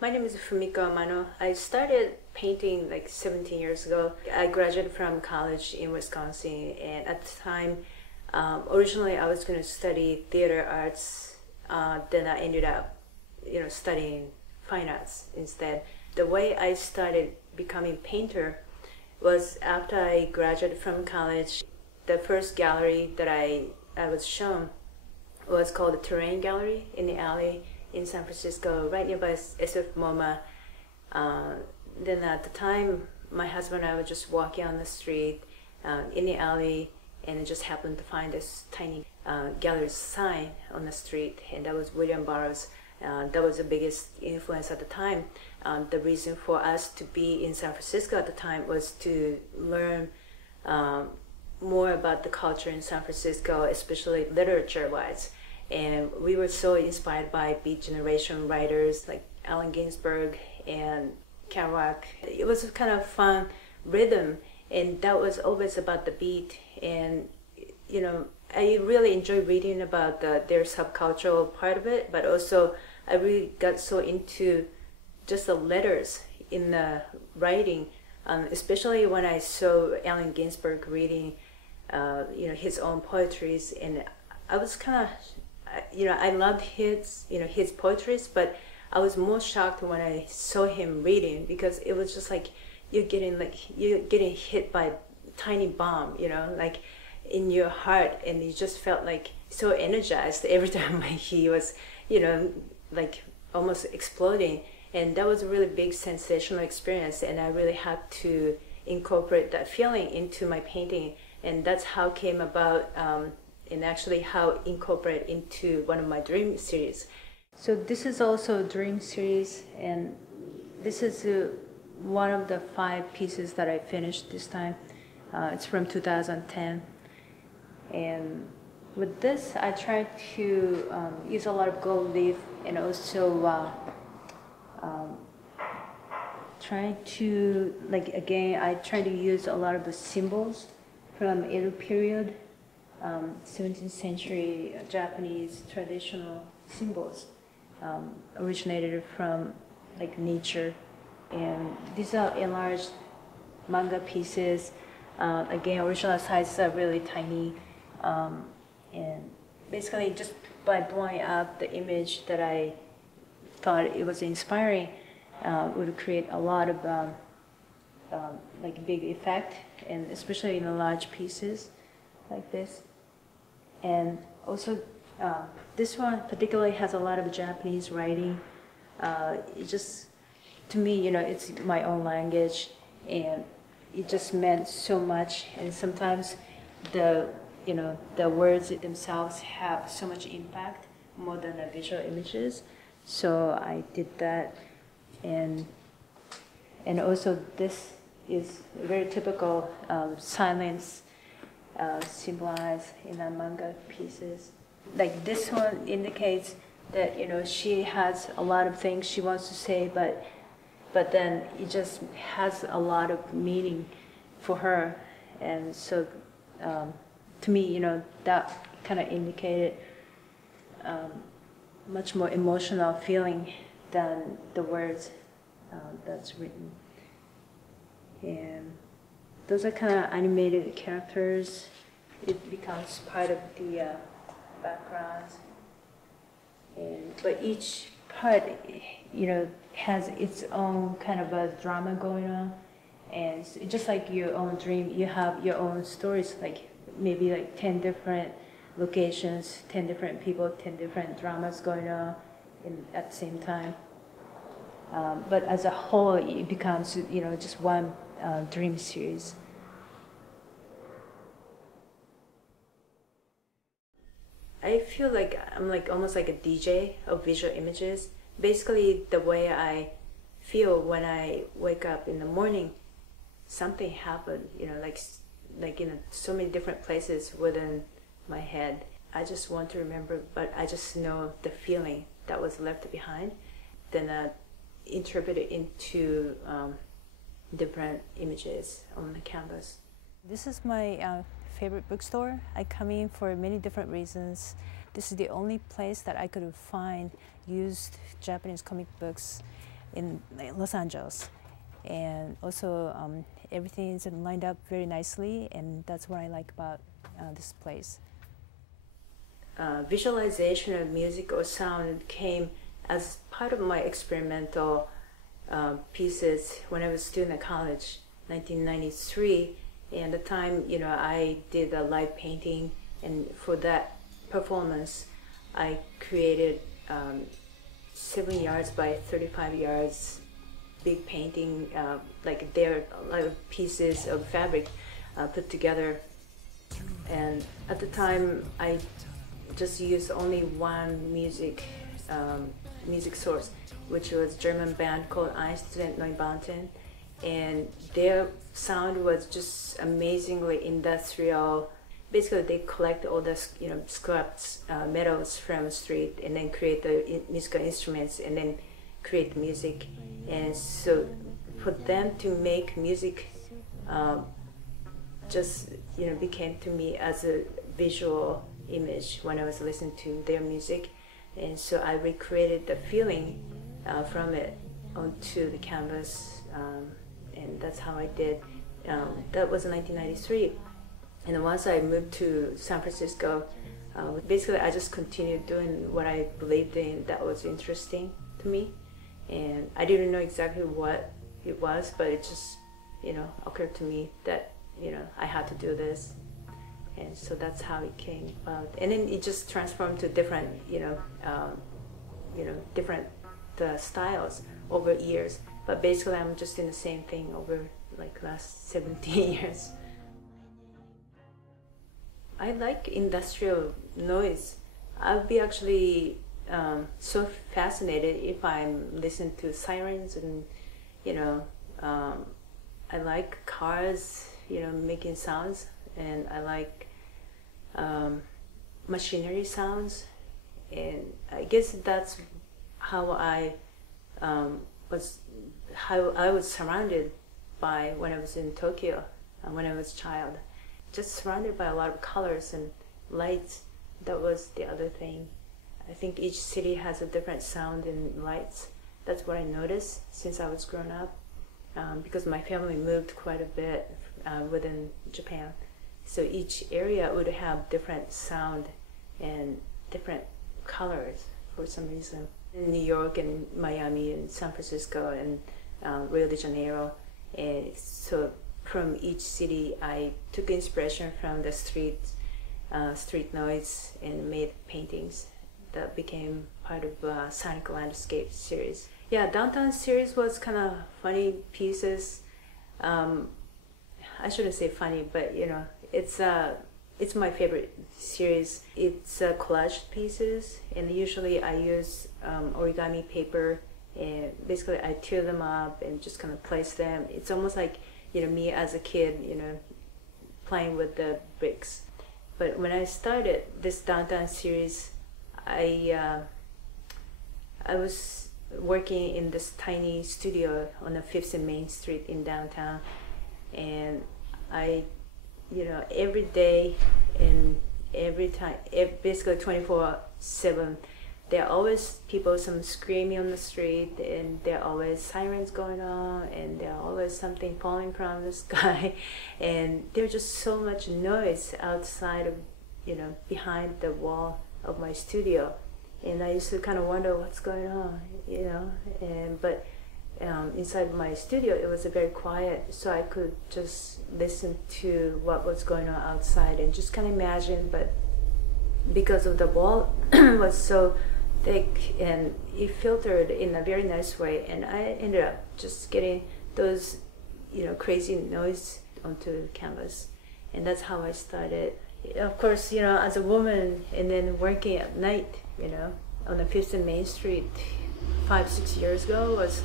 My name is Fumiko Amano. I started painting like 17 years ago. I graduated from college in Wisconsin, and at the time, originally I was going to study theater arts. Then I ended up, studying fine arts instead. The way I started becoming painter was after I graduated from college. The first gallery that I was shown was called the Terrain Gallery in the alley in San Francisco, right nearby SF MoMA. Then at the time, my husband and I were just walking on the street in the alley, and I just happened to find this tiny gallery sign on the street, and that was William Burroughs. That was the biggest influence at the time. The reason for us to be in San Francisco at the time was to learn more about the culture in San Francisco, especially literature-wise. And we were so inspired by Beat Generation writers like Allen Ginsberg and Kerouac. It was a kind of fun rhythm, and that was always about the beat. And I really enjoy reading about their subcultural part of it, but also I really got so into just the letters in the writing, especially when I saw Allen Ginsberg reading, his own poetries, and I was kind of, I loved his poetries, but I was more shocked when I saw him reading, because it was just like you're getting hit by a tiny bomb, like in your heart, and you just felt like so energized every time he was, like almost exploding. And that was a really big sensational experience, and I really had to incorporate that feeling into my painting, and that's how it came about, and actually how incorporate into one of my dream series. So this is also a dream series, and this is one of the 5 pieces that I finished this time. It's from 2010, and with this I tried to use a lot of gold leaf, and also try to, I try to use a lot of the symbols from Edo period, 17th century Japanese traditional symbols, originated from nature. And these are enlarged manga pieces. Again, original sizes are really tiny, and basically just by blowing up the image that I thought it was inspiring, would create a lot of big effect, and especially in the large pieces like this. And also this one particularly has a lot of Japanese writing. It just, to me, it's my own language, and it just meant so much. And sometimes the words themselves have so much impact more than the visual images. So I did that, and also this is very typical silence symbolized in the manga pieces. Like this one indicates that she has a lot of things she wants to say, but then it just has a lot of meaning for her, and so to me, that kind of indicated much more emotional feeling than the words that's written. And those are kind of animated characters. It becomes part of the background. But each part, has its own kind of a drama going on. And just like your own dream, you have your own stories, maybe 10 different locations, 10 different people, 10 different dramas going on at the same time. But as a whole, it becomes, just one dream series. I feel like I'm almost like a DJ of visual images. Basically, the way I feel when I wake up in the morning, something happened, in so many different places within my head. I just want to remember, but I just know the feeling that was left behind. Then I interpret it into different images on the canvas. This is my favorite bookstore. I come in for many different reasons. This is the only place that I could find used Japanese comic books in Los Angeles. And also everything is lined up very nicely, and that's what I like about this place. Visualization of music or sound came as part of my experimental pieces when I was a student at college, 1993. And at the time, I did a live painting, and for that performance, I created 7 yards by 35 yards big painting, like there are a lot of pieces of fabric put together. And at the time, I just used only one music source, which was a German band called Einstudent Neubauten, and their sound was just amazingly industrial. Basically, they collect all the scraps, metals from the street, and then create the musical instruments, and then create music. And so, for them to make music, just became to me as a visual image when I was listening to their music, and so I recreated the feeling from it onto the canvas, and that's how I did. That was in 1993, and once I moved to San Francisco, basically I just continued doing what I believed in that was interesting to me, and I didn't know exactly what it was, but it just occurred to me that I had to do this. And so that's how it came about, and then it just transformed to different, different styles over years. But basically, I'm just in the same thing over like last 17 years. I like industrial noise. I'll be actually so fascinated if I'm listening to sirens, and I like cars, making sounds. And I like machinery sounds, and I guess that's how I was surrounded by when I was in Tokyo, when I was a child. Just surrounded by a lot of colors and lights. That was the other thing. I think each city has a different sound and lights. That's what I noticed since I was growing up, because my family moved quite a bit within Japan. So each area would have different sound and different colors for some reason. In New York and Miami and San Francisco and Rio de Janeiro, and so from each city I took inspiration from the street noise and made paintings that became part of Sonic Landscape series. Yeah, Downtown series was kind of funny pieces. I shouldn't say funny, but it's my favorite series. It's collage pieces, and usually I use origami paper, and basically I tear them up and just kind of place them. It's almost like me as a kid, playing with the bricks. But when I started this Downtown series, I was working in this tiny studio on the 5th and Main Street in downtown, and I every day and every time, basically 24/7, there are always people, some screaming on the street, and there are always sirens going on, and there are always something falling from the sky, and there's just so much noise outside of, behind the wall of my studio, and I used to kind of wonder what's going on, but inside my studio it was very quiet, so I could just listen to what was going on outside and just kind of imagine. But because of the wall was so thick and it filtered in a very nice way, and I ended up just getting those crazy noise onto canvas, and that's how I started. Of course, as a woman and then working at night, on the 5th and Main Street 5-6 years ago was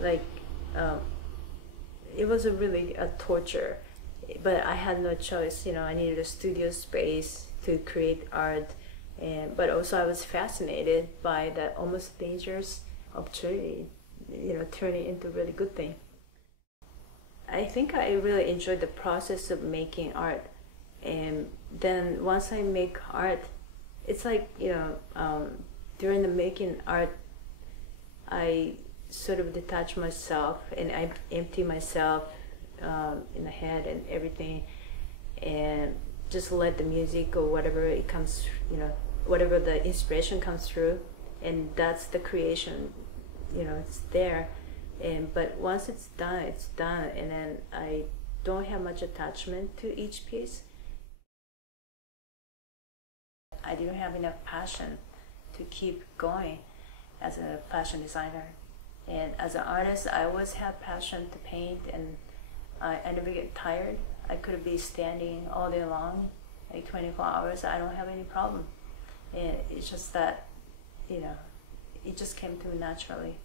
like, it was really a torture, but I had no choice. I needed a studio space to create art, but also I was fascinated by that almost dangerous opportunity, turning into a really good thing. I think I really enjoyed the process of making art, and then once I make art, it's like during the making art, I sort of detach myself and I empty myself in the head and everything, and just let the music or whatever it comes, whatever the inspiration comes through, and that's the creation, it's there. And but once it's done, and then I don't have much attachment to each piece. I didn't have enough passion to keep going as a fashion designer. And as an artist, I always have passion to paint, and I never get tired. I could be standing all day long, like 24 hours. I don't have any problem. And it's just that, it just came to me naturally.